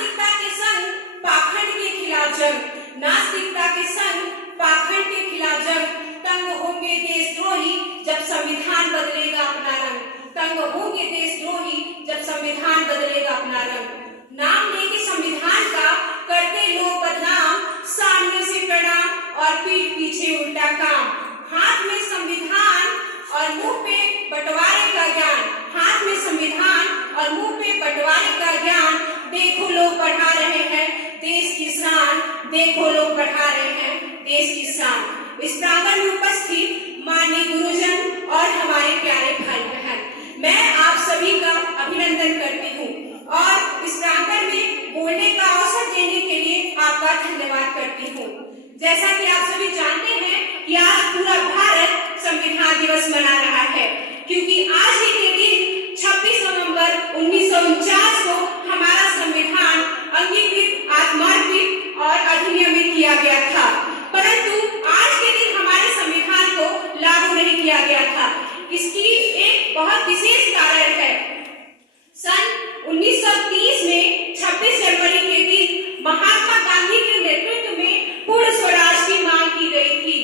नास्तिकता के संग पाखंड के खिलाफ जंग, नास्तिकता के संग पाखंड के खिलाफ जंग। तंग होंगे देशद्रोही जब संविधान बदलेगा अपना रंग, तंग होंगे देशद्रोही जब संविधान बदलेगा अपना रंग। नाम लेके संविधान का करते लोग बदनाम, सामने से प्रणाम और पीठ पीछे उल्टा काम। हाथ में संविधान और मुंह पे बंटवारे का ज्ञान, हाथ में संविधान और मुंह पे बंटवारे का ज्ञान। देखो लोग बढ़ा रहे हैं देश की शान, देखो लोग बढ़ा रहे हैं देश की शान। इस प्रांगण में उपस्थित माननीय गुरुजन और हमारे प्यारे भाई बहन, मैं आप सभी का अभिनंदन करती हूँ और इस प्रांगण में बोलने का अवसर देने के लिए आपका धन्यवाद करती हूँ। जैसा कि आप सभी जानते हैं कि आज पूरा भारत संविधान दिवस मना रहा है, क्योंकि आज ही के दिन 26 नवंबर 1949 को हमारा संविधान अंगीकृत, आत्मार्पित और अधिनियमित किया गया था। परंतु आज के दिन हमारे संविधान को लागू नहीं किया गया था। इसकी एक बहुत विशेष कारण है। सन 1930 में 26 जनवरी के दिन महात्मा गांधी के नेतृत्व में पूर्ण स्वराज की मांग की गई थी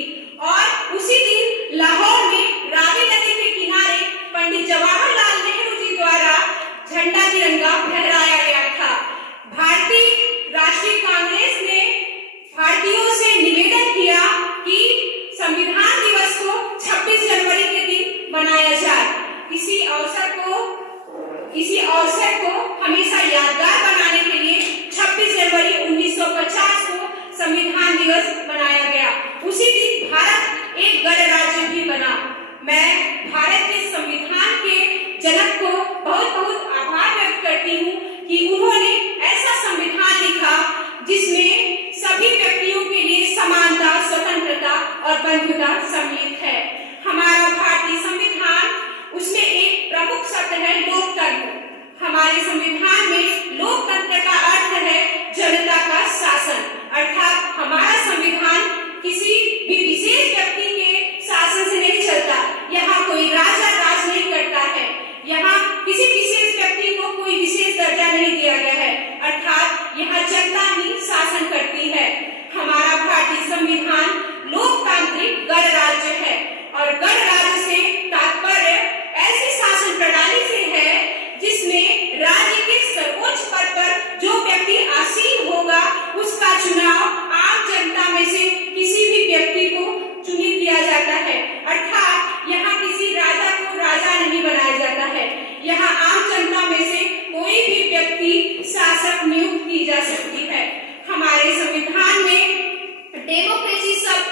और उसी दिन लाहौर में रावी नदी के किनारे पंडित जवाहरलाल नेहरू जी द्वारा झंडा तिरंगा फहराया गया था। भारतीय राष्ट्रीय कांग्रेस ने भारतीयों से निवेदन किया कि संविधान दिवस को 26 जनवरी के दिन मनाया जाए। इसी अवसर को हमेशा यादगार बनाने के लिए 26 जनवरी 1950 को संविधान दिवस मनाया गया। उसी दिन भारत एक गणराज्य भी बना। मैं भारत के संविधान के जनक को बहुत बहुत आभार व्यक्त करती हूँ कि उन्होंने ऐसा संविधान लिखा जिसमें सभी व्यक्तियों के लिए समानता, स्वतंत्रता और बंधुता सम्मिलित है। हमारा भारतीय संविधान, उसमें एक प्रमुख शब्द है लोकतंत्र। हमारे संविधान में लोकतंत्र का अर्थ है जनता का शासन, अर्थात हमारा संविधान किसी भी विशेष व्यक्ति के शासन से नहीं चलता। यहाँ कोई राजा राज नहीं करता है, यहाँ किसी विशेष व्यक्ति को कोई विशेष दर्जा नहीं दिया गया है, अर्थात यहाँ जनता ही शासन करती है। हमारा भारतीय संविधान लोकतांत्रिक गणराज्य है और गणराज्य से तात्पर्य ऐसी शासन प्रणाली से है जिसमें राज्य के सर्वोच्च पद पर जो व्यक्ति आसीन होगा उसका चुनाव आम जनता में से किसी भी व्यक्ति को चुनित किया जाता है, अर्थात यहाँ किसी राजा को राजा नहीं बनाया जाता है। यहाँ आम जनता में से कोई भी व्यक्ति शासक नियुक्त की जा सकती है। हमारे संविधान में डेमोक्रेसी शब्द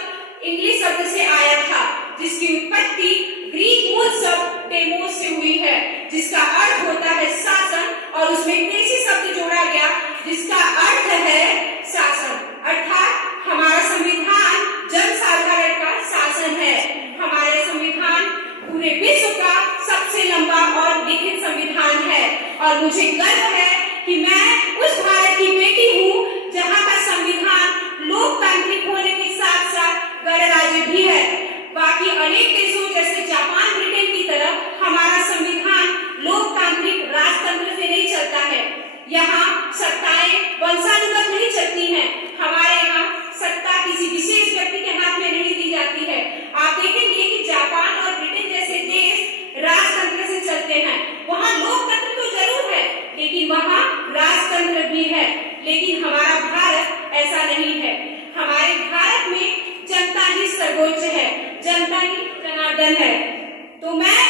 इंग्लिश शब्द से आया था, जिसकी उत्पत्ति ग्रीक मूल शब्द डेमोस से हुई है, जिसका अर्थ होता है शासन, और उसमें क्रेसी शब्द जोड़ा गया जिसका अर्थ है शासन, अर्थात हमारा संविधान जनसाधारण का शासन है। हमारे संविधान पूरे विश्व का सबसे लंबा और लिखित संविधान है और मुझे गर्व है कि मैं उस भारत की बेटी हूँ जहाँ का संविधान लोकतांत्रिक होने के साथ साथ गणराज्य भी है। बाकी अनेक देशों जैसे जापान, ब्रिटेन की तरह हमारा संविधान लोकतांत्रिक राजतंत्र से नहीं चलता है। यहाँ सत्ताएं वंशानुगत नहीं चलती हैं। हमारे यहाँ सत्ता किसी विशेष व्यक्ति के हाथ में नहीं दी जाती है। आप देखेंगे कि जापान और ब्रिटेन जैसे देश राजतंत्र से चलते हैं। वहाँ लोकतंत्र तो जरूर है, लेकिन वहाँ राजतंत्र भी है। लेकिन हमारा भारत ऐसा नहीं है। हमारे भारत में जनता ही सर्वोच्च है, जनता ही जनार्दन है। तो मैं